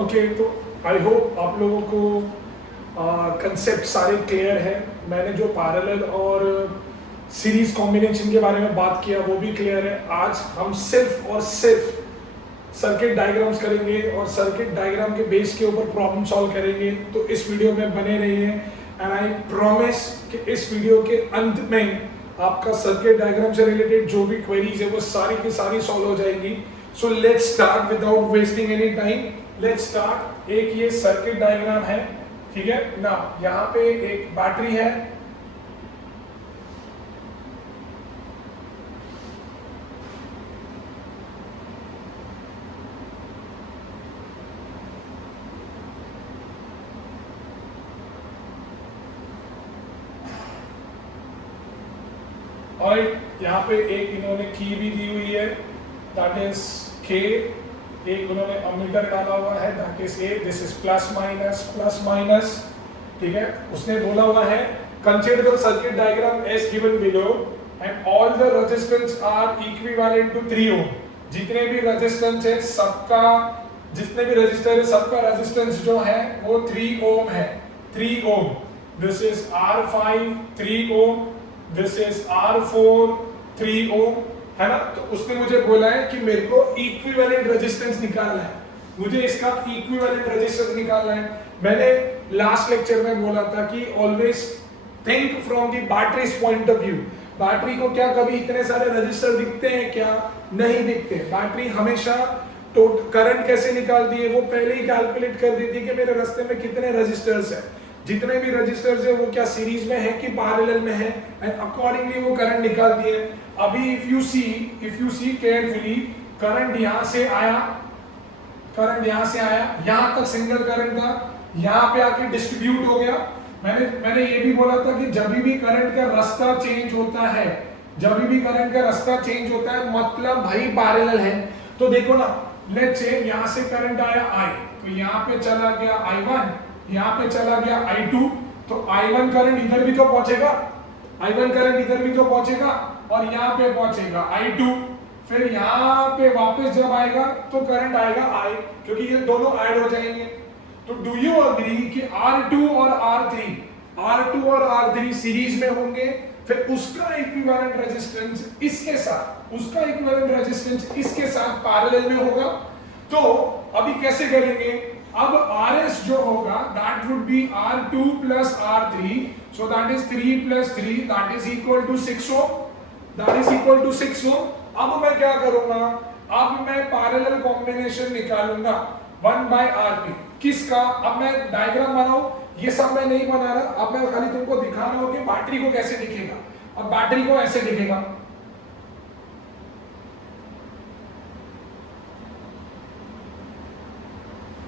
Okay, तो I hope आप लोगों को कंसेप्ट सारे क्लियर है। मैंने जो पैरेलल और सीरीज कॉम्बिनेशन के बारे में बात किया वो भी क्लियर है। आज हम सिर्फ और सिर्फ सर्किट डायग्राम्स करेंगे और सर्किट डायग्राम के बेस के ऊपर प्रॉब्लम सॉल्व करेंगे। तो इस वीडियो में बने रहिए एंड आई प्रॉमिस कि इस वीडियो के अंत में आपका सर्किट डायग्राम से रिलेटेड जो भी क्वेरीज है वो सारी की सारी सॉल्व हो जाएगी। So let's start without wasting any time. Let's start. एक ये सर्किट डायग्राम है, ठीक है ना। यहाँ पे एक बैटरी है, और यहाँ पे एक इन्होंने की भी दी हुई है, दैट इज के। एक उन्होंने अमीटर डाला हुआ है, that is A. This is plus minus, ठीक है। उसने बोला हुआ है consider the circuit diagram as given below and all the resistance are equivalent to 3 ohm. जितने भी रेजिस्टेंस है सबका, जितने भी रजिस्टर है सबका रेजिस्टेंस जो है वो 3 ओम है। 3 ohm. This is R5 3 ohm, this is R4 3 ohm, है ना। तो उसने मुझे बोला है कि मेरे को इक्विवेलेंट रेजिस्टेंस निकालना है, मुझे इसका इक्विवेलेंट रेजिस्टेंस निकालना है। मैंने लास्ट लेक्चर में बोला था कि always think from the batteries point of view. Battery को क्या कभी इतने सारे रजिस्टर दिखते हैं क्या? नहीं दिखते। बैटरी हमेशा तो करंट कैसे निकालती है, वो पहले ही कैलकुलेट कर देती है कि मेरे रास्ते में कितने रजिस्टर्स है। जितने भी रजिस्टर्स है वो क्या सीरीज में है कि पैरेलल में है, एंड अकॉर्डिंगली वो करंट निकालती है। अभी if you see carefully, current यहां से आया, यहां तक सिंगल करंट था, यहां पे आके डिस्ट्रीब्यूट हो गया। मैंने ये भी बोला था कि जब भी करंट का रास्ता चेंज होता है, मतलब भाई पैरेलल है। तो देखो ना, लेट्स से यहां से करंट आया I, तो यहां पे चला गया I1, यहां पे चला गया I2, तो I1 करंट इधर भी तो पहुंचेगा, और यहां पे पहुंचेगा I2। फिर यहां पे वापस जब आएगा तो करंट आएगा I, क्योंकि ये दोनों ऐड हो जाएंगे। तो डू यू अग्री कि R2 और R3 सीरीज में होंगे, फिर उसका इक्विवेलेंट रेजिस्टेंस इसके साथ पैरेलल में होगा। तो अभी कैसे करेंगे? अब RS जो होगा that would be R2 plus R3, so that is 3 plus 3, that is equal to 6 ohm. अब मैं क्या करूंगा? अब मैं पैरेलल कॉम्बिनेशन निकालूंगा 1/RP। किसका? अब मैं डायग्राम बनाऊं, ये सब मैं नहीं बना रहा, अब मैं खाली तुमको दिखा रहा हूं कि बैटरी को कैसे दिखेगा। अब बैटरी को ऐसे दिखेगा,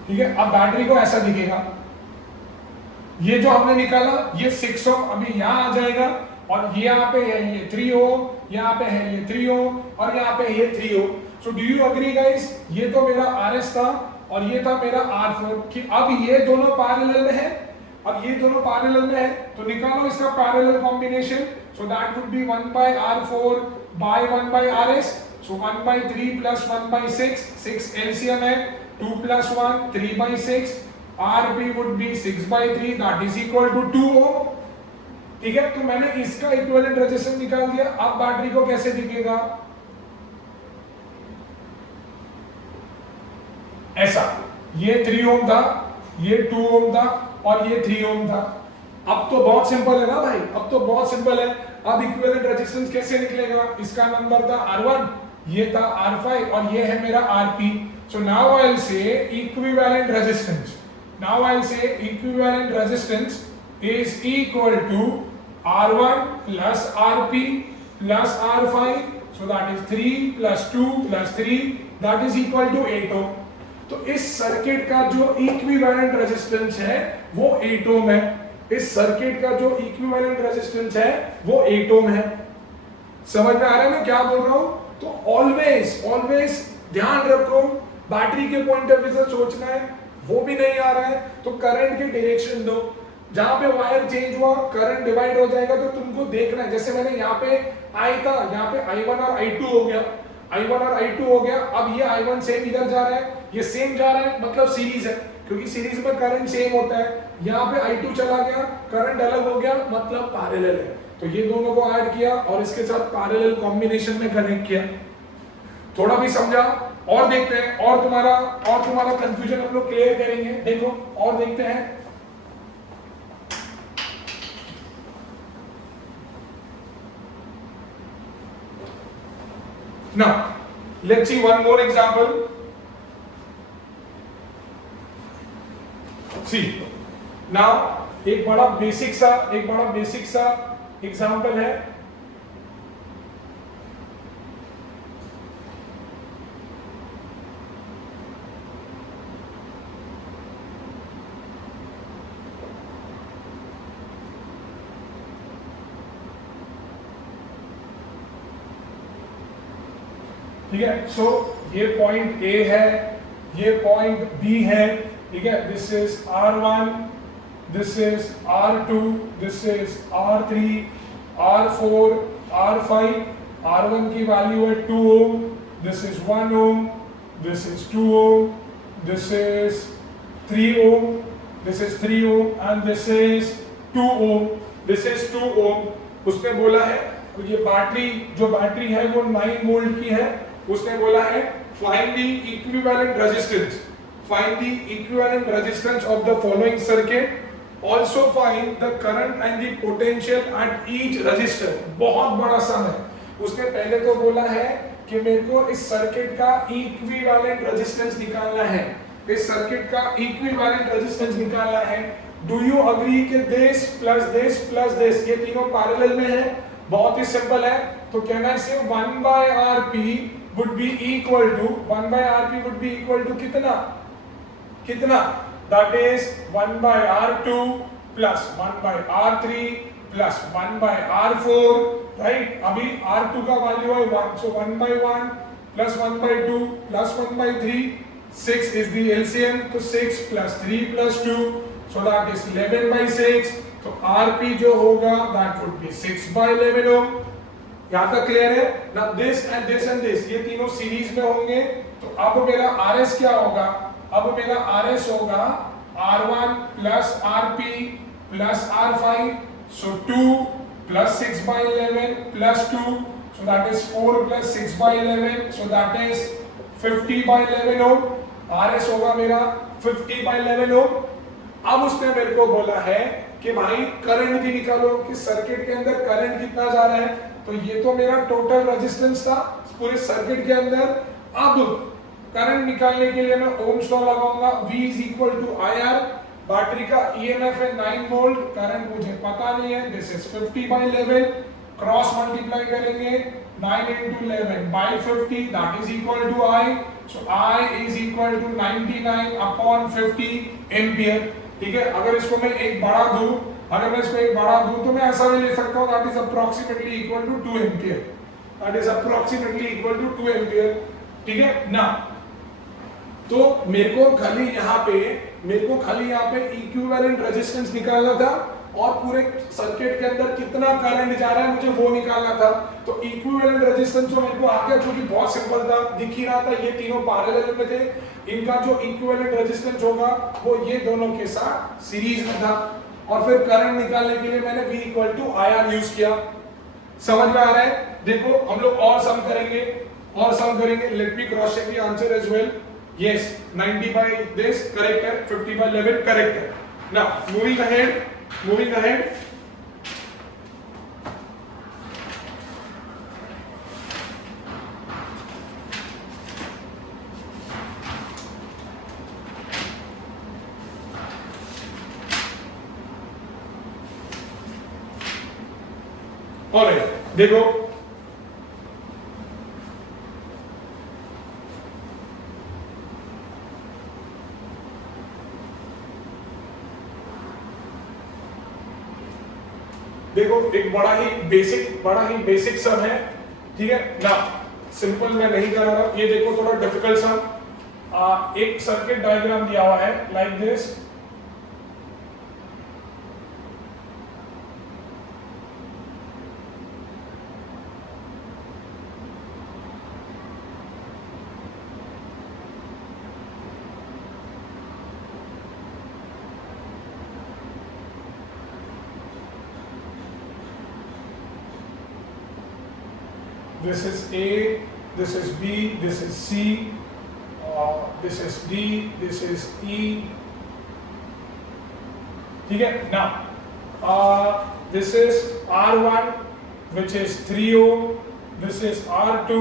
ठीक है। अब बैटरी को ऐसा दिखेगा, ये जो हमने निकाला ये 6 ओम अभी यहां आ जाएगा, और ये यहाँ पे है ये 3 ओम, यहाँ पे है ये 3 ओम, और यहाँ पे ये 3 ohm. So do you agree guys? ये तो मेरा RS था और ये था मेरा R4, कि अब ये दोनों पैरेलल में है, तो निकालो इसका parallel combination. So that would be 1/R4 by 1/RS, सो 1/3 प्लस 1/6, 6 एलसीएम है, 2 plus 1 3/6, RP would be 6/3, that is equal to 2 ohm, ठीक है। तो मैंने इसका इक्विवेलेंट रेजिस्टेंस निकाल दिया। अब बैटरी को कैसे दिखेगा? ऐसा, ये 3 ओम था, ये 2 ओम था, और ये 3 ओम था। अब तो बहुत सिंपल है ना भाई, अब इक्विवेलेंट रेजिस्टेंस कैसे निकलेगा? इसका नंबर था R1, ये था R5, और ये है मेरा RP। So now I will say equivalent resistance is equal to R1 plus RP plus R5, so that is 3 plus 2 plus 3, that is equal to 8 ohm। तो इस सर्किट का जो इक्विवेलेंट रेजिस्टेंस है वो 8 ओम है। समझ में आ रहा है मैं क्या बोल रहा हूं? तो ऑलवेज ध्यान रखो, बैटरी के पॉइंट ऑफ व्यू से सोचना है, वो भी नहीं आ रहा है तो करंट की डायरेक्शन दो। जहां पे वायर चेंज हुआ करंट डिवाइड हो जाएगा, तो तुमको देखना है। जैसे मैंने यहाँ पे I था, यहाँ पे I1 और I2 हो गया। I1 और I2 हो गया। अब ये I1 सेम इधर जा रहा है, ये सेम जा रहा है, मतलब सीरीज है, क्योंकि सीरीज में करंट सेम होता है। यहाँ पे I2 चला गया, करंट अलग हो गया, मतलब पैरेलल है। तो ये दोनों को ऐड किया और इसके साथ पैरेलल कॉम्बिनेशन में कनेक्ट किया। थोड़ा भी समझा? और देखते हैं, और तुम्हारा कंफ्यूजन हम लोग क्लियर करेंगे। देखो और देखते हैं। Now, let's see one more example. See, now एक बड़ा बेसिक सा एग्जाम्पल है। ठीक है, सो ये पॉइंट ए है, ये पॉइंट बी है। ठीक है, this is R1, this is R2, this is R3, R4, R5। R1 की वैल्यू है 2 ohm, this is 1 ohm, this is 2 ohm, this is 3 ohm, this is 3 ohm and this is 2 ohm, this is 2 ohm. उसने बोला है ये battery है वो 9 volt की है। उसने बोला है find the equivalent resistance of the following circuit, also find the current and the potential at each resistor। बहुत बड़ा सम है। उसने पहले तो बोला है कि मेरे को इस सर्किट का इक्विवेलेंट रेजिस्टेंस निकालना है, इस सर्किट का इक्विवेलेंट रेजिस्टेंस निकालना है। डू यू अग्री कि दिस प्लस दिस ये तीनों पैरेलल में है? बहुत ही सिंपल है। तो कहना है से 1/Rp would be equal to 1/Rp would be equal to कितना that is 1/R2 plus 1/R3 plus 1/R4, right? अभी R2 का वैल्यू है 1, so 1/1 plus 1/2 plus 1/3, 6 is the LCM, तो 6 plus 3 plus 2, so that is 11/6। तो Rp जो होगा that would be 6/11 ओम। यहाँ तक क्लियर है ना? दिस एंड दिस ये तीनों सीरीज में होंगे। तो अब मेरा RS क्या होगा? अब मेरा RS होगा R1 plus RP plus R5, so 2 plus 6/11 plus 2, so that is 4 plus 6/11, so that is 50/11 Om. RS होगा मेरा 50/11 ओम। अब उसने मेरे को बोला है कि भाई करंट भी निकालो कि सर्किट के अंदर करंट कितना जा रहा है। तो ये तो मेरा टोटल रेजिस्टेंस था पूरे सर्किट के अंदर। अब करंट निकालने के लिए मैं ओम्स लॉ लगाऊंगा, V is equal to IR। Battery का EMF है 9 वोल्ट, करंट मुझे पता नहीं है, दिस इज 50/11, क्रॉस मल्टीप्लाई करेंगे 9 into 11 by 50, that is equal to I, so I is equal to 99/50 ampere. ठीक है, अगर इसको मैं एक बड़ा दूं तो मैं ऐसा भी ले सकता हूं that is approximately equal to 2 ampere, that is approximately equal to 2 ampere. ठीक है ना? तो मेरे को खाली यहाँ पे इक्विवेलेंट रेजिस्टेंस निकालना था और पूरे सर्किट के अंदर कितना करंट जा रहा है मुझे वो निकालना था। तो इक्विवेलेंट रेजिस्टेंस जो मेरे को आ गया, क्योंकि बहुत सिंपल था, दिख ही रहा था ये तीनों पैरेलल में थे। इनका जो इक्विवेलेंट रेजिस्टेंस होगा वो ये दोनों के साथ सीरीज में था। और फिर करंट निकालने के लिए मैंने V equal to IR use किया। समझ में आ रहा है? देखो हम लोग और सम करेंगे। Let me cross check the answer as well. Yes, 90 by this correct है, 50/11 करेक्ट है। Now moving ahead. ऑलराइट, देखो एक बड़ा ही बेसिक सम है। ठीक है ना? सिंपल मैं नहीं कर रहा, ये देखो थोड़ा डिफिकल्ट सा। एक सर्किट डायग्राम दिया हुआ है like this. this is A, this is B, this is C, this is D, this is E. ठीक है ना? This is R1 which is 3 ohm, this is R2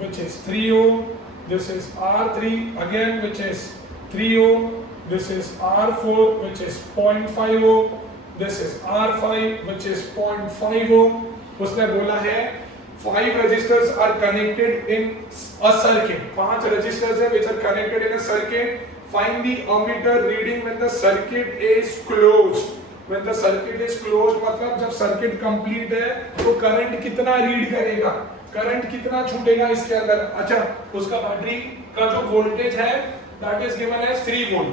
which is 3 ohm, this is R3 again which is 3 ohm, this is R4 which is 0.5 ohm, this is R5 which is 0.5 ohm. उसने बोला है 5 resistors are connected in a circuit. 5 resistors है which are connected in a circuit. Find the ammeter reading when the circuit is closed. When the circuit is closed मतलब जब circuit complete है तो current कितना read करेगा, current कितना छूटेगा इसके अंदर. अच्छा, उसका बैटरी का जो वोल्टेज है that is given as 3 volt.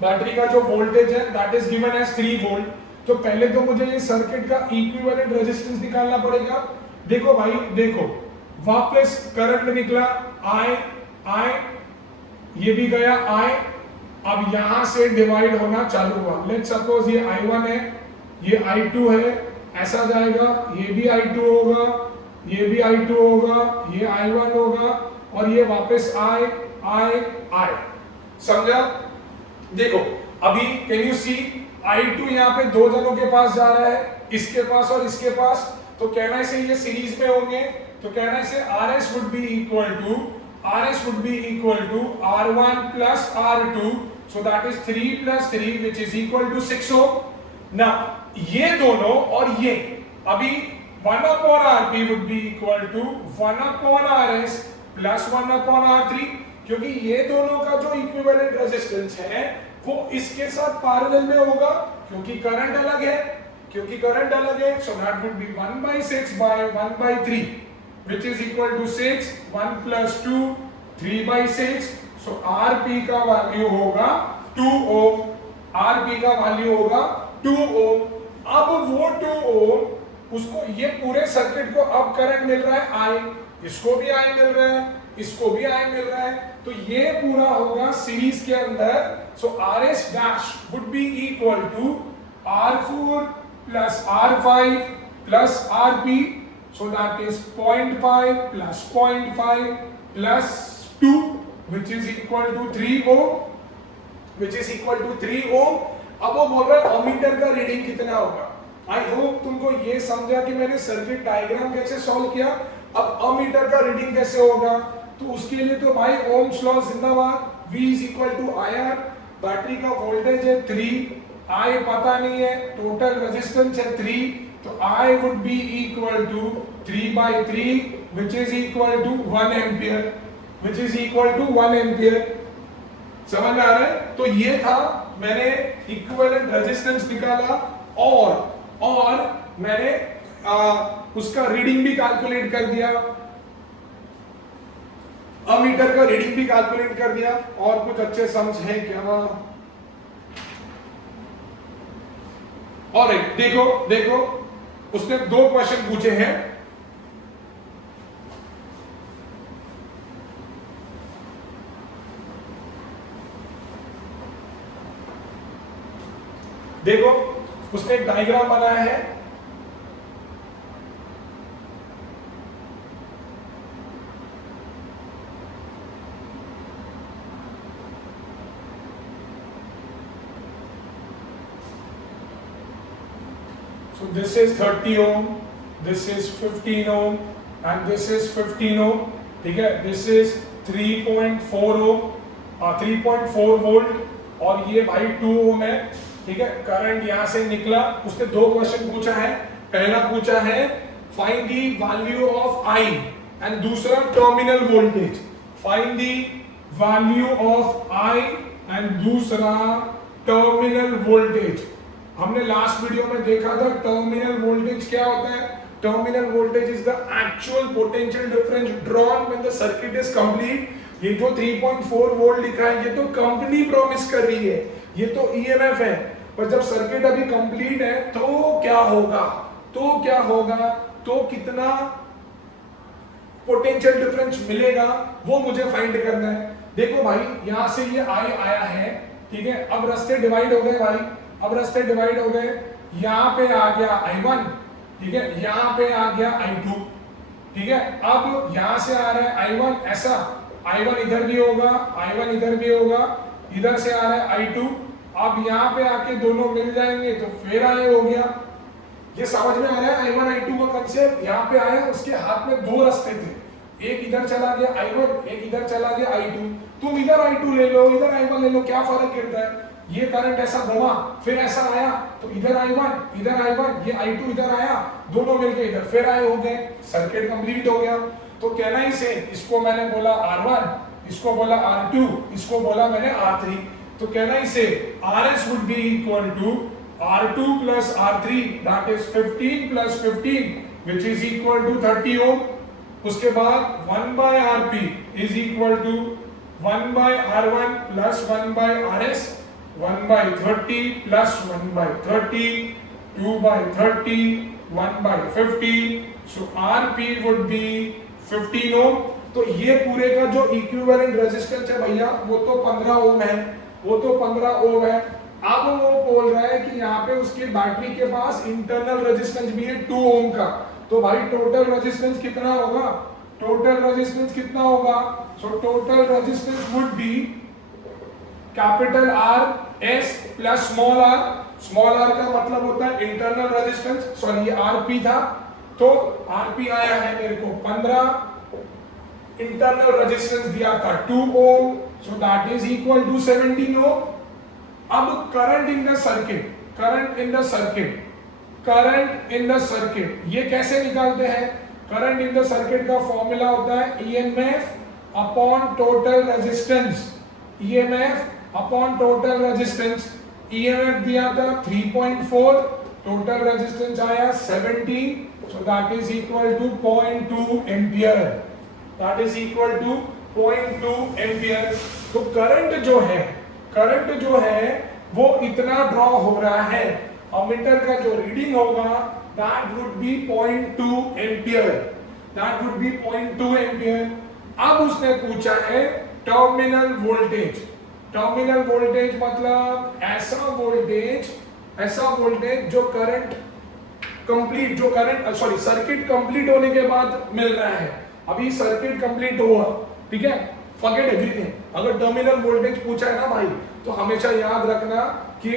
Battery का जो वोल्टेज है that is given as 3 volt. तो पहले तो मुझे ये सर्किट का इक्विवेलेंट रेजिस्टेंस निकालना पड़ेगा. देखो भाई, देखो वापस करंट निकला I, ये भी गया I. अब यहां से डिवाइड होना चालू हुआ. लेट्स सपोज ये I1 है, ये I2 है, ऐसा जाएगा, ये भी I2 होगा, ये भी I2 होगा, ये I1 होगा और ये वापस I. समझा? देखो अभी कैन यू सी I2 यहाँ पे दो जनों के पास जा रहा है, इसके पास और इसके पास. तो कहना से ये सीरीज में होंगे. तो कहना से RS would be equal to R1 plus R2. So that is 3 plus 3 which is equal to 6 ohm. Now ये दोनों और ये अभी 1 upon RP would be equal to 1 upon RS plus 1 upon R3. क्योंकि ये दोनों का जो इक्विवेलेंट रेजिस्टेंस है वो इसके साथ पैरेलल में होगा क्योंकि करंट अलग है. So that would be 1 by 6 by 1 by 3 which is equal to 6. 1 plus 2 3 by 6. So RP का वैल्यू होगा 2 ओम. RP का वैल्यू होगा 2 ओम. अब वो 2 ओम उसको ये पूरे सर्किट को अब करंट मिल रहा है I, इसको भी I मिल रहा है, इसको भी I मिल रहा है. तो ये पूरा होगा सीरीज के अंदर. So RS dash would be equal to R4 plus R5 plus RP. So that is 0.5 plus 0.5 plus 2 which is equal to 3 ohm. अब वो बोल रहा है अमीटर का रीडिंग कितना होगा. आई होप तुमको ये समझा कि मैंने सर्किट डायग्राम कैसे सॉल्व किया. अब अमीटर का रीडिंग कैसे होगा तो उसके लिए तो भाई ओम्स लॉ जिंदाबाद. V is equal to IR. Battery का वोल्टेज है 3, I पता नहीं है, टोटल रेजिस्टेंस है 3. तो I would be equal to 3 by 3 which is equal to 1 ampere. समझ आ रहा है? तो ये था, मैंने इक्विवेलेंट रेजिस्टेंस निकाला और मैंने उसका रीडिंग भी कैलकुलेट कर दिया, अमीटर का रीडिंग भी कैलकुलेट कर दिया. और कुछ अच्छे सम्स हैं क्या? ऑलराइट, देखो उसने 2 क्वेश्चन पूछे हैं. देखो उसने एक डायग्राम बनाया है. So this is 30 ohm, this is 15 ohm and this is 15 ohm. ठीक है, this is 3.4 ohm, 3.4 वोल्ट और ये भाई 2 ओम है. ठीक है, करंट यहां से निकला. उसने 2 क्वेश्चन पूछा है. पहला पूछा है find the value of I and दूसरा terminal voltage. Find the value of I and दूसरा टर्मिनल वोल्टेज. हमने लास्ट वीडियो में देखा था टर्मिनल वोल्टेज क्या होता है. Terminal voltage is the actual potential difference drawn when the circuit is complete. ये जो 3.4 वोल्ट लिखा है ये तो कंपनी प्रॉमिस कर रही है, ये तो ईएमएफ है. पर जब सर्किट अभी कंप्लीट है तो क्या होगा, तो कितना पोटेंशियल डिफरेंस मिलेगा वो मुझे फाइंड करना है. देखो भाई यहां से ये I आया है. ठीक है, अब रास्ते डिवाइड हो गए भाई, यहां पे आ गया I1. ठीक है, यहां पे आ गया I2. ठीक है, अब यहां से आ रहा है I1 ऐसा, I1 इधर भी होगा, I1 इधर भी होगा, इधर से आ रहा है I2, अब यहाँ पे आके दोनों मिल जाएंगे तो फिर I हो गया। ये समझ में आ रहा है I1 I2 का कंसेप्ट। यहाँ पे आया, उसके हाथ में दो रास्ते थे, एक इधर चला गया I1, एक इधर चला गया I2। तुम इधर I2 ले लो, इधर I1 ले लो, क्या फर्क गिरता है? ये करंट ऐसा घुमा, फिर ऐसा आया तो इधर I1 इधर I1, ये I2 इधर आया, दोनों मिलके इधर फिर आए हो गए, सर्किट कंप्लीट हो गया। तो कहना ही से, इसको मैंने बोला R1, इसको बोला R2, इसको बोला मैंने R3। तो कहना ही से RS would be equal to R2 plus R3, that is 15 plus 15, which is equal to 30 ohm। उसके बाद 1 by RP is equal to 1 by R1 plus 1 by RS, 1 by 30 plus 1 by 30, 2 by 30, 1 by 50, so RP would be 15 ohm। तो ये पूरे का जो equivalent resistance है भैया वो तो 15 ओम है, वो तो 15 ओम है। अब वो बोल रहा है कि यहाँ पे उसके बैटरी के पास इंटरनल रेजिस्टेंस भी है 2 ओम का, तो भाई टोटल रेजिस्टेंस कितना होगा? टोटल रेजिस्टेंस कितना होगा? So total resistance would be capital R S plus small r। Small r का मतलब होता है इंटरनल रेजिस्टेंस, सॉरी ये RP था, तो RP आया है मेरे को 15, इंटरनल रेजिस्टेंस दिया था 2 ohm, so that is equal to 17 ohm. अब current in the circuit, current in the circuit, current in the circuit ये कैसे निकालते हैं? करंट इन द सर्किट का फॉर्मूला होता है EMF upon total resistance, EMF upon total resistance. EMF दिया था 3.4, टोटल रेजिस्टेंस आया 17, so that is equal to 0.2 ampere, that is equal to 0.2 ampere. तो करंट जो है, करंट जो है वो इतना ड्रॉ हो रहा है, अमीटर का जो रीडिंग होगा that would be 0.2 ampere, that would be 0.2 ampere. अब उसने पूछा है टर्मिनल वोल्टेज। टर्मिनल वोल्टेज मतलब ऐसा वोल्टेज, ऐसा वोल्टेज जो करंट कंप्लीट, जो करंट सॉरी सर्किट कंप्लीट होने के बाद मिल रहा है। अभी सर्किट कंप्लीट हुआ, ठीक है, फॉरगेट एवरीथिंग। अगर टर्मिनल वोल्टेज पूछा है ना भाई, तो हमेशा याद रखना कि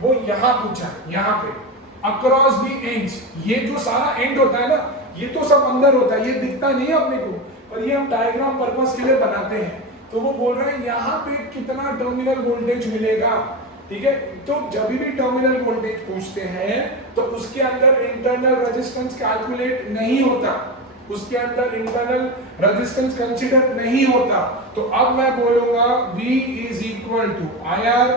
वो यहां पूछा है, यहां पे अक्रॉस दी एंड्स। ये जो सारा एंड होता है ना, ये तो सब अंदर होता है, ये दिखता नहीं है अपने को, पर ये हम डायग्राम पर्पस के लिए बनाते हैं। तो वो बोल रहे हैं यहाँ पे कितना टर्मिनल वोल्टेज मिलेगा, ठीक है। तो जब भी टर्मिनल वोल्टेज पूछते हैं तो उसके अंदर इंटरनल रेजिस्टेंस कैलकुलेट नहीं होता, उसके अंदर इंटरनल रेजिस्टेंस कंसीडर नहीं होता। तो अब मैं बोलूंगा V is equal to IR,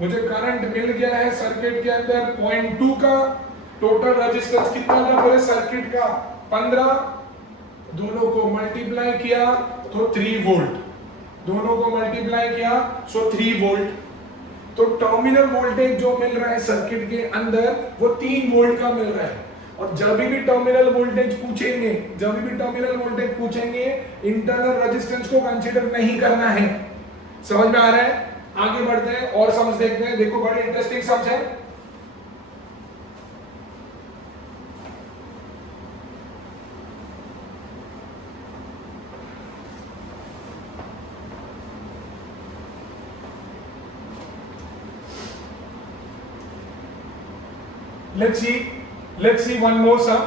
मुझे करंट मिल गया है सर्किट के अंदर 0.2 का, टोटल रेजिस्टेंस कितना था पूरे सर्किट का 15, दोनों को मल्टीप्लाई किया तो 3 वोल्ट, दोनों को मल्टीप्लाई किया सो 3 वोल्ट। तो टर्मिनल वोल्टेज जो मिल रहा है सर्किट के अंदर वो 3 वोल्ट का मिल रहा है। और जब भी टर्मिनल वोल्टेज पूछेंगे, जब भी टर्मिनल वोल्टेज पूछेंगे, इंटरनल रेजिस्टेंस को कंसीडर नहीं करना है। समझ में आ रहा है? आगे बढ़ते हैं और समझ देखते हैं। देखो बड़े इंटरेस्टिंग समझ है। Let's see one more sum.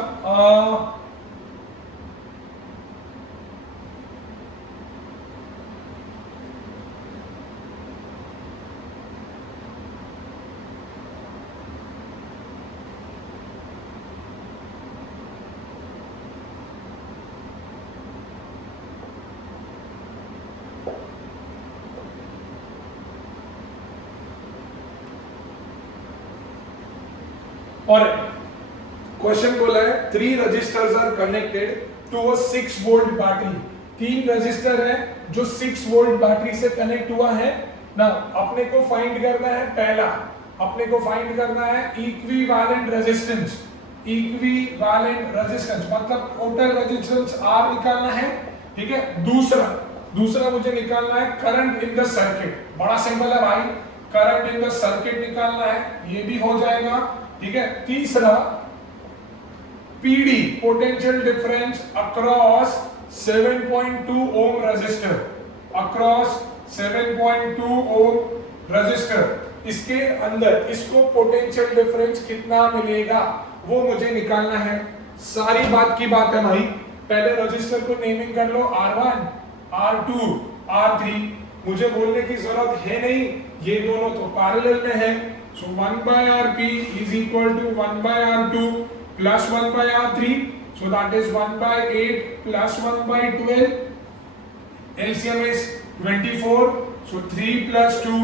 और क्वेश्चन बोला है 3 resistors are connected to a 6 volt battery. 3 resistor है जो 6 वोल्ट बैटरी से कनेक्ट हुआ है ना। अपने को फाइंड करना है, पहला अपने को फाइंड करना है इक्विवेलेंट रेजिस्टेंस। इक्विवेलेंट रेजिस्टेंस मतलब टोटल रेजिस्टेंस R निकालना है, ठीक है। दूसरा मुझे निकालना है करंट इन द सर्किट। बड़ा सिंपल है भाई, करंट इन द सर्किट निकालना है, ये भी हो जाएगा, ठीक है। तीसरा PD potential difference across 7.2 ohm resistor, across 7.2 ohm resistor, इसके अंदर इसको पोटेंशियल डिफरेंस कितना मिलेगा वो मुझे निकालना है। सारी बात की बात है भाई, पहले रजिस्टर को नेमिंग कर लो, R1, R2, R3, मुझे बोलने की जरूरत है नहीं, ये दोनों तो पैरेलल में है। सो 1/Rp is equal to 1/R2 plus 1/R3, so that is 1/8 plus 1/12, LCM is 24, so 3 plus 2,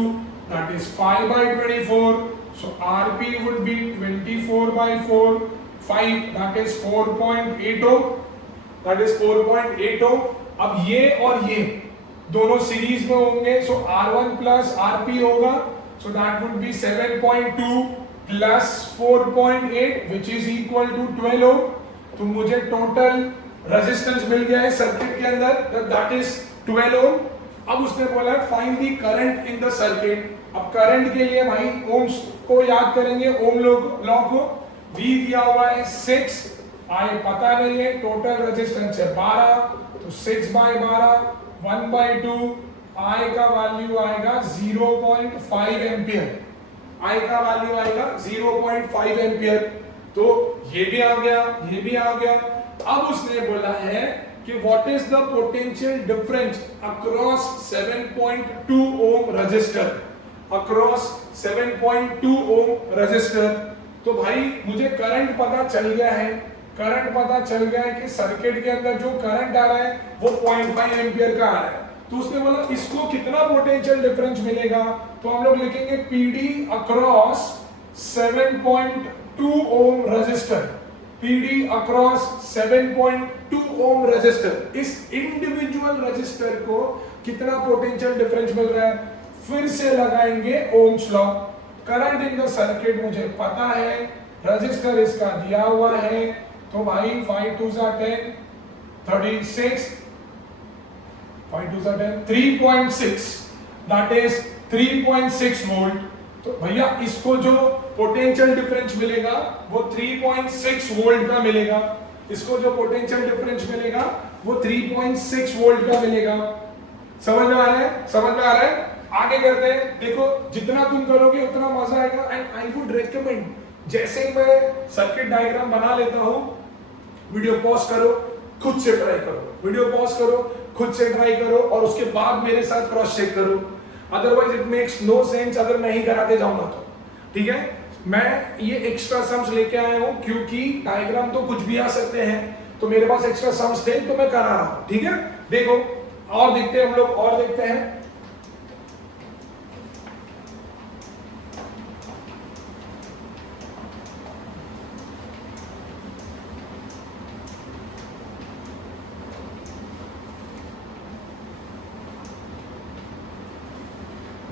that is 5/24, so Rp would be 24/4, 5, that is 4.8 ohm, that is 4.8 ohm। अब ये और ये दोनों सीरीज में होंगे, सो R1 प्लस Rp होगा, so that would be 7.2 plus 4.8 which is equal to 12 ohm. तो मुझे टोटल रेजिस्टेंस मिल गया है सर्किट के अंदर, दैट इज 12 ओम। अब उसने बोला है find the current in the circuit. अब करंट के लिए भाई ओम्स को याद करेंगे, ओम लॉ को। V दिया हुआ है 6, I पता नहीं है, टोटल रेजिस्टेंस है 12, तो 6/12 1/2, I का वैल्यू आएगा 0.5 एम्पियर, I का वैल्यू आएगा 0.5 एम्पियर। तो ये भी आ गया, ये भी आ गया। अब उसने बोला है कि what is the potential difference across 7.2 ohm resistor, across 7.2 ohm resistor. तो भाई मुझे करंट पता चल गया है, करंट पता चल गया है कि सर्किट के अंदर जो करंट आ रहा है वो 0.5 एम्पियर का आ रहा है। तो उसने बोला इसको कितना पोटेंशियल डिफरेंस मिलेगा, तो हम लोग लिखेंगे PD across 7.2 ohm resistor, PD across 7.2 ohm resistor. इस इंडिविजुअल रेजिस्टर को कितना पोटेंशियल डिफरेंस मिल रहा है, फिर से लगाएंगे Ohm's law. Current in the circuit मुझे पता है, रेजिस्टर इसका दिया हुआ है, तो भाई 5 2 10 36, 5 2 10 3.6, दैट इज 3.6 वोल्ट। तो भैया इसको जो पोटेंशियल डिफरेंस मिलेगा वो 3.6 वोल्ट का मिलेगा, इसको जो पोटेंशियल डिफरेंस मिलेगा वो 3.6 वोल्ट का मिलेगा। समझ में आ रहा है, समझ में आ रहा है। आगे करते हैं, देखो जितना तुम करोगे उतना मजा आएगा। एंड आई वुड रेकमेंड, जैसे ही मैं सर्किट डायग्राम बना लेता हूं, वीडियो पॉज करो, खुद से ट्राई करो, वीडियो पॉज करो, खुद से ट्राई करो, और उसके बाद मेरे साथ क्रॉस चेक करो। Otherwise it makes no sense अगर मैं ही कराते जाऊंगा तो। ठीक है, मैं ये एक्स्ट्रा सम्स लेके आया हूं क्योंकि डायग्राम तो कुछ भी आ सकते हैं, तो मेरे पास एक्स्ट्रा सम्स थे तो मैं करा रहा हूं। ठीक है, देखो और देखते हैं हम लोग, और देखते हैं।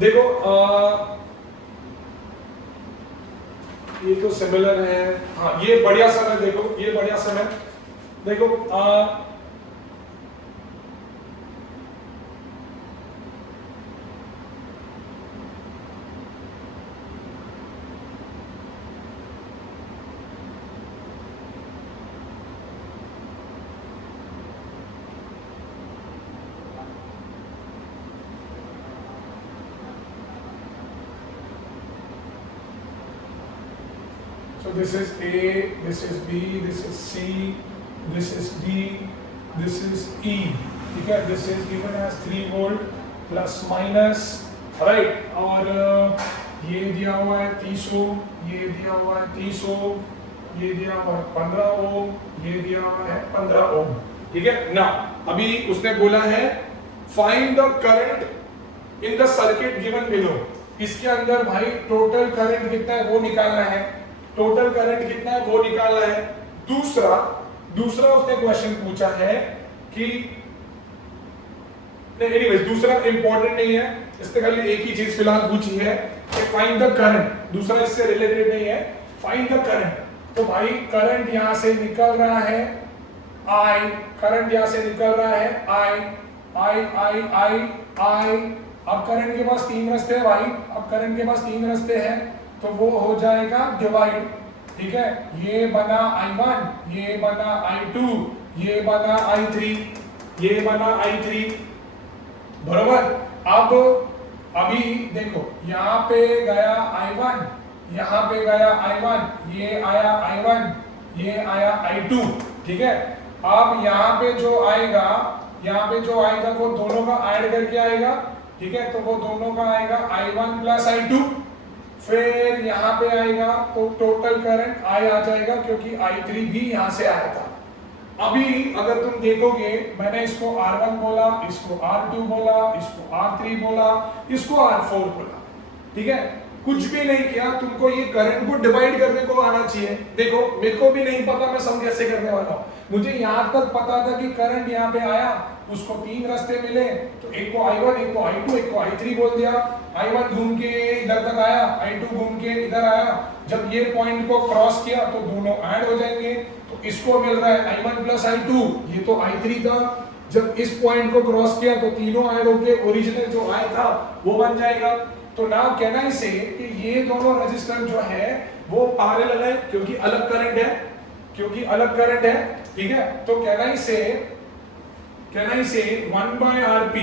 देखो ये तो सिमिलर है, हाँ ये बढ़िया सम है, देखो ये बढ़िया सम है। देखो so this is A, this is B, this is C, this is D, this is E। ठीक है, this is given as 3 volt plus minus, right. और ये दिया हुआ है 30 ओम, ये दिया हुआ है 30 ओम, ये दिया हुआ है 15 ओम, ये दिया हुआ है 15 ओम। ठीक है ना, अभी उसने बोला है find the current in the circuit given below. इसके अंदर भाई टोटल करंट कितना है वो निकालना है, टोटल करंट कितना है वो निकालना है। दूसरा उसने क्वेश्चन पूछा है कि एनीवेज दूसरा इंपॉर्टेंट नहीं है, इससे खाली एक ही चीज फिलहाल पूछी है कि फाइंड द करंट, दूसरा इससे रिलेटेड नहीं है, फाइंड द करंट। तो भाई करंट यहां से निकल रहा है I, करंट यहां से निकल रहा है I। अब करंट के पास 3 रास्ते हैं भाई, अब करंट के पास 3 रास्ते हैं, तो वो हो जाएगा डिवाइड। ठीक है, ये बना I1, ये बना I2, ये बना I3, ये बना I3, बरोबर। अब अभी देखो यहाँ पे गया I1, यहाँ पे गया I1, ये आया I1, ये आया I2, ठीक है। अब यहाँ पे जो आएगा, यहाँ पे जो आएगा वो दोनों का ऐड करके आएगा, ठीक है। तो वो दोनों का आएगा I1 प्लस I2, फिर यहाँ पे आएगा तो टोटल करंट I आ जाएगा, क्योंकि I3 भी यहाँ से आया था। अभी अगर तुम देखोगे, मैंने इसको R1 बोला, इसको R2 बोला, इसको R3 बोला, इसको R4 बोला, ठीक है। कुछ भी नहीं किया, तुमको ये करंट को डिवाइड करने को आना चाहिए। देखो मेरे को भी नहीं पता मैं सम कैसे करने वाला हूँ, मुझे यहाँ तक पता था कि करंट यहाँ पे आया, उसको तीन रास्ते मिले, तो एक को I1, एक को I2, एक को I3 बोल दिया। I1 घूम के इधर तक आया, I2 घूम के इधर आया, जब ये पॉइंट को क्रॉस किया तो दोनों ऐड हो जाएंगे, तो इसको मिल रहा है I1 प्लस I2, ये तो I3 था, जब इस पॉइंट को क्रॉस किया तो तीनों ऐड होके ओरिजिनल जो I था वो बन जाएगा। तो नाउ कैन आई से कि ये दोनों रेजिस्टेंस जो है वो पैरेलल है, क्योंकि अलग करंट है, क्योंकि अलग करंट है, ठीक है। तो कैन आई से 1 by Rp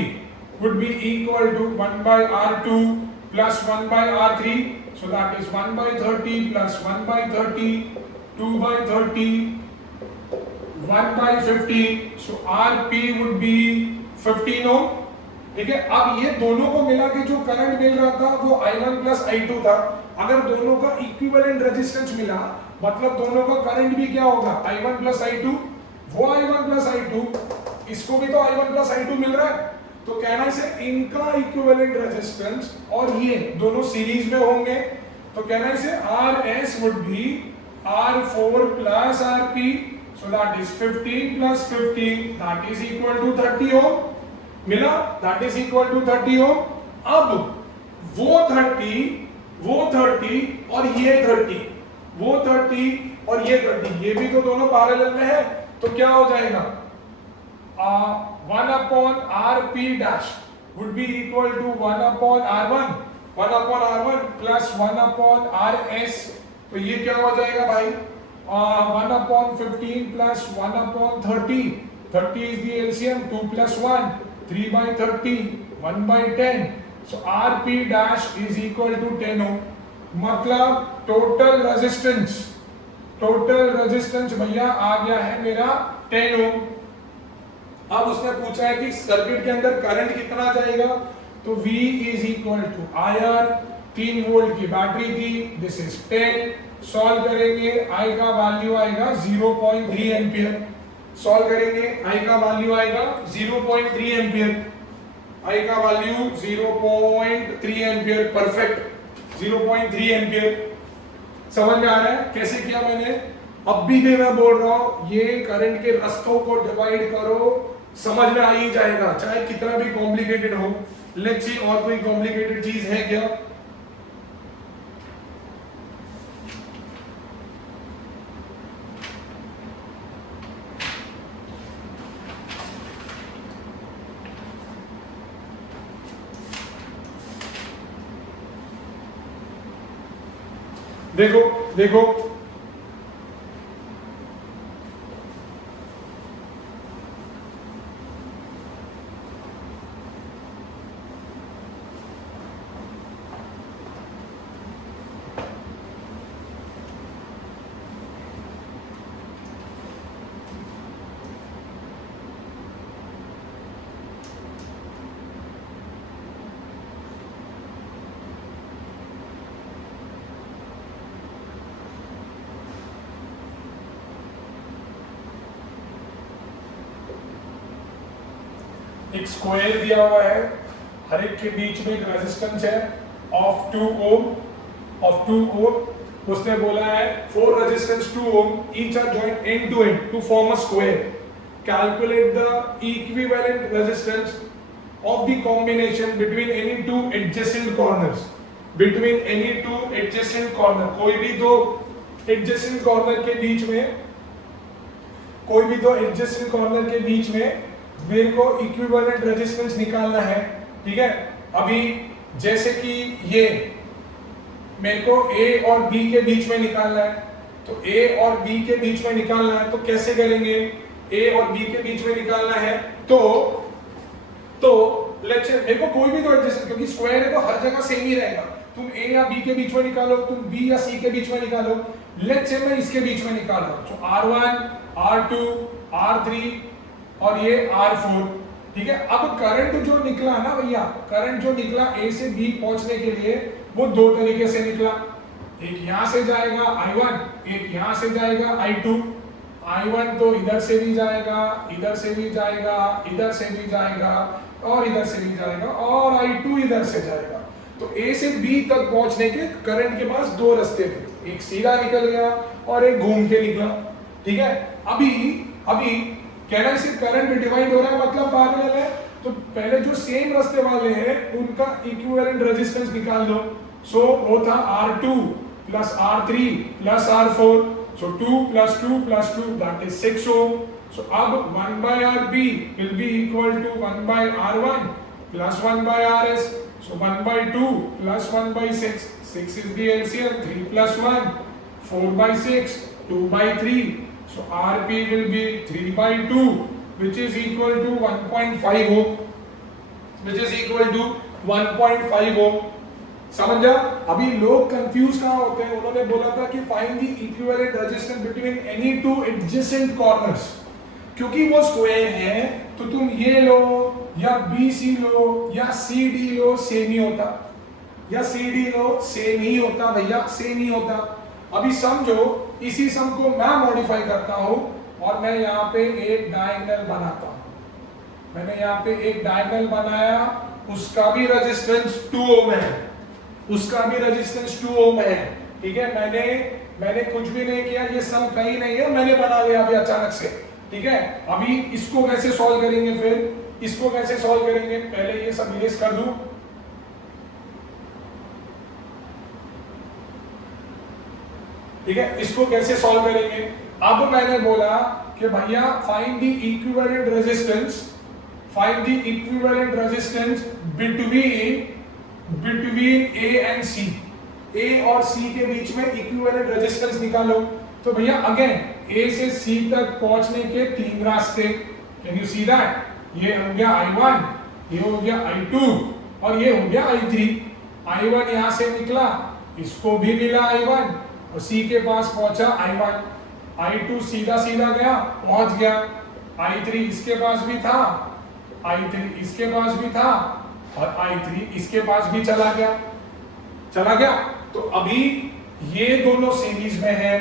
would be equal to 1 by R2 plus 1 by R3, so that is 1 by 30 plus 1 by 30, 2 by 30, 1 by 50, so Rp would be 15 ohm, ठीक है। अब ये दोनों को मिला के जो करंट मिल रहा था वो I1 प्लस I2 था। अगर दोनों का इक्विवेलेंट रेजिस्टेंस मिला, मतलब दोनों का करंट भी क्या होगा, I1 प्लस I2, वो I1 प्लस I2, इसको भी तो I1 प्लस I2 मिल रहा है। तो कहना से इनका इक्विवेलेंट रेजिस्टेंस और ये दोनों सीरीज में होंगे, तो कहना से RS would be R4 plus RP, so that is 15 plus 50, that is equal to 30 ohm, मिला, that is equal to 30 ohm। अब वो 30 और ये 30, वो 30 और ये 30, ये भी तो दोनों पैरेलल में है, तो क्या हो जाएगा, 1 upon Rp dash would be equal to 1 upon R1, 1 upon R1 plus 1 upon RS, तो ये क्या हो जाएगा भाई, 1 upon 15 plus 1 upon 30, 30 is the LCM, 2 plus 1, 3 by 30, 1 by 10, so Rp dash is equal to 10 ohm, मतलब टोटल रेजिस्टेंस भैया आ गया है मेरा 10 ohm। अब उसने पूछा है कि सर्किट के अंदर करंट कितना जाएगा, तो V is equal to IR, 3 volt की बैटरी थी, दिस इज 10, सॉल्व करेंगे I का वैल्यू आएगा 0.3 एम्पियर, सॉल्व करेंगे I का वैल्यू आएगा 0.3 एम्पियर, I का वैल्यू 0.3 एम्पियर, परफेक्ट 0.3 एम्पियर। समझ में आ रहा है कैसे किया मैंने? अब भी मैं बोल रहा हूं, ये करंट के रास्तों को डिवाइड करो, समझ में आ ही जाएगा, चाहे कितना भी कॉम्प्लिकेटेड हो। लेट्स सी और कोई कॉम्प्लिकेटेड चीज है क्या? देखो देखो एक स्क्वायर दिया हुआ है, हर एक के बीच में एक रेजिस्टेंस है ऑफ 2 ओम, उसने बोला है 4 resistance 2 ohm, each are joint end to end to form a square, calculate the equivalent resistance of the combination between any two adjacent corners, between any two adjacent corner, कोई भी दो adjacent corner के बीच में, कोई भी दो adjacent corner के बीच में मेरे को इक्विवेलेंट रेजिस्टेंस निकालना है, ठीक है। अभी जैसे कि ये मेरे को A और B के बीच में निकालना है, तो ए और बी के बीच में निकालना है, तो कैसे करेंगे? ए और बी के बीच में निकालना है तो लेट्स से देखो कोई भी तो एडजेसेंट, क्योंकि स्क्वायर है तो हर जगह सेम ही रहेगा। तुम ए या बी के बीच में निकालो, तुम बी या सी के बीच में निकालो, लेट्स से मैं इसके बीच में निकाल रहा हूं, तो R1 R2 R3 और ये R4, ठीक है। अब करंट जो निकला ना भैया, करंट जो निकला ए से बी पहुंचने के लिए वो दो तरीके से निकला, एक यहां से जाएगा I1, एक यहां से जाएगा I2। I1 तो इधर से भी जाएगा, इधर से भी जाएगा, इधर से भी जाएगा और इधर से भी जाएगा, और I2 इधर से जाएगा। तो A से B तक पहुंचने के करंट के पास दो रास्ते थे, एक सीधा निकल गया और एक घूम के निकला, ठीक है। अभी कहना है सिर्फ करंट में डिवाइड हो रहा है, मतलब पैरेलल है, तो पहले जो सेम रास्ते वाले हैं उनका इक्विवेलेंट रेजिस्टेंस निकाल दो। सो वो था R2 plus R3 plus R4, so 2 plus 2 plus 2, that is 6 ohm. So अब 1 by RB will be equal to 1 by R1 plus 1 by RS, so 1 by 2 plus 1 by 6, 6 is the LCM, 3 plus 1 4 by 6, 2 by 3, so RP will be 3 by 2 which is equal to 1.5 ohm, which is equal to 1.5 ohm। समझा? अभी लोग confuse कहां होते हैं, उन्होंने बोला था कि find the equivalent resistance between any two adjacent corners, क्योंकि वो स्क्वायर है तो तुम ये लो या BC लो या CD लो सेम ही होता, या CD लो सेम ही होता भैया, सेम ही होता। अभी समझो, इसी सम को मैं मॉडिफाई करता हूं और मैं यहाँ पे एक डायगोनल बनाता हूं। मैंने यहाँ पे एक डायगोनल बनाया, उसका भी रेजिस्टेंस 2 ओम है, उसका भी रेजिस्टेंस 2 ओम है, ठीक है। मैंने कुछ भी नहीं किया, ये सम कहीं नहीं है, मैंने बना लिया अभी अचानक से, ठीक है। अभी इसको कैसे सॉल्व करेंगे, फिर इसको कैसे सॉल्व करेंगे, पहले ये सब इरेज कर दूं, ठीक है। इसको कैसे सॉल्व करेंगे? अब मैंने बोला कि भैया find the equivalent resistance, find the equivalent resistance between A and C, A और C के बीच में इक्विवेलेंट रेजिस्टेंस निकालो। तो भैया अगेन A से C तक पहुंचने के तीन रास्ते, कैन यू सी दैट? ये हो गया I1, ये हो गया I2 और ये हो गया I3। I1 यहां से निकला, इसको भी मिला I1 और C के पास पहुंचा I1, I2 सीधा सीधा गया, पहुंच गया, I3 इसके पास भी था, I3 इसके पास भी था और I3 इसके पास भी चला गया। तो अभी ये दोनों सीरीज में है,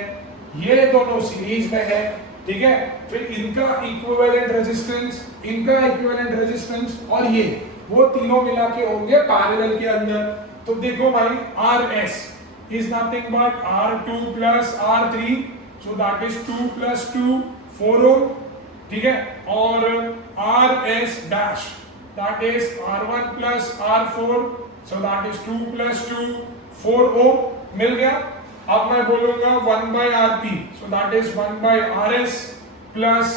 ये दोनों सीरीज में है, ठीक है। फिर इनका इक्विवेलेंट रेजिस्टेंस और ये वो तीनों मिला के होंगे पैरेलल के अंदर। तो देखो भाई, RS is nothing but R2 plus R3, so that is 2 plus 2 4 ohm, ठीक है। और RS dash, that is R1 plus R4, so that is 2 plus 2 4 ohm, मिल गया। अब मैं बोलूंगा 1 by RP, so that is 1 by RS plus,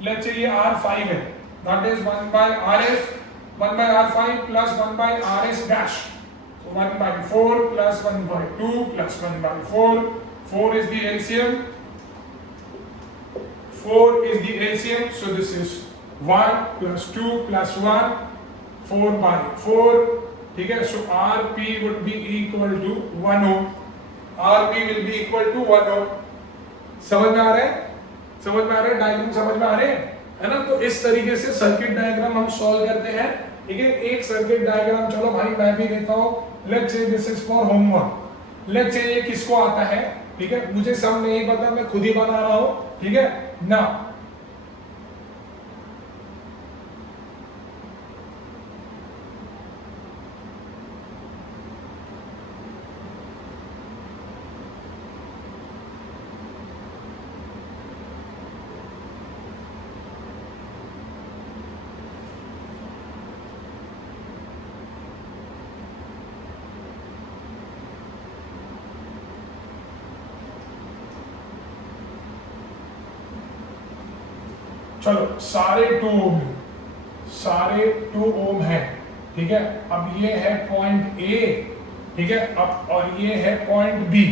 let's say ये R5 है, that is 1 by RS, 1 by R5 plus 1 by RS dash, so 1 by 4 plus 1 by 2 plus 1 by 4, 4 is the LCM, 4 is the LCM, so this is 1 plus 2 plus 1, 4 by 4, ठीक है। so RP would be equal to 1 ohm, RP will be equal to 1 ohm। समझ में आ रहा है diagram, समझ में आ रहे हैं, है ना। तो इस तरीके से सर्किट डायग्राम हम सॉल्व करते हैं, ठीक है। एक सर्किट डायग्राम, चलो भाई मैं भी देता हूं, let's say this is for homework, let's say ये किसको आता है, ठीक है। मुझे सम नहीं पता, मैं खुद ही बना रहा हूं, ठीक है ना। चलो सारे 2 ओम है, ठीक है। अब ये है पॉइंट A, ठीक है। अब और ये है पॉइंट B,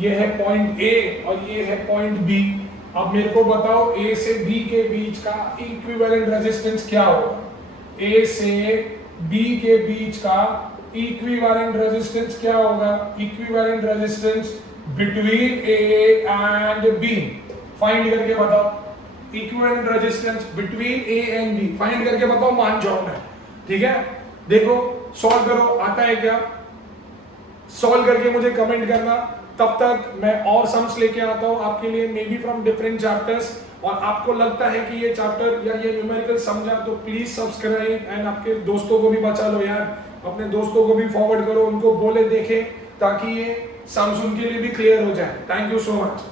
ये है पॉइंट ए और ये है पॉइंट बी। अब मेरे को बताओ ए से बी के बीच का इक्विवेलेंट रेजिस्टेंस क्या होगा? ए से बी के बीच का इक्विवेलेंट रेजिस्टेंस क्या होगा? Equivalent resistance between A and B find करके बताओ। Equivalent resistance between A and B find करके बताओ, मान जाओ मैं, ठीक है? देखो सॉल्व करो, आता है क्या? सॉल्व करके मुझे कमेंट करना। तब तक मैं और सम्स लेके आता हूं आपके लिए, may be from different chapters. और आपको लगता है कि ये चैप्टर या ये न्यूमेरिकल समझा तो प्लीज सब्सक्राइब एंड आपके दोस्तों को भी बचा लो यार, अपने दोस्तों को भी फॉरवर्ड करो, उनको बोले देखें ताकि ये सम्स उनके लिए भी क्लियर हो जाए। Thank you so much.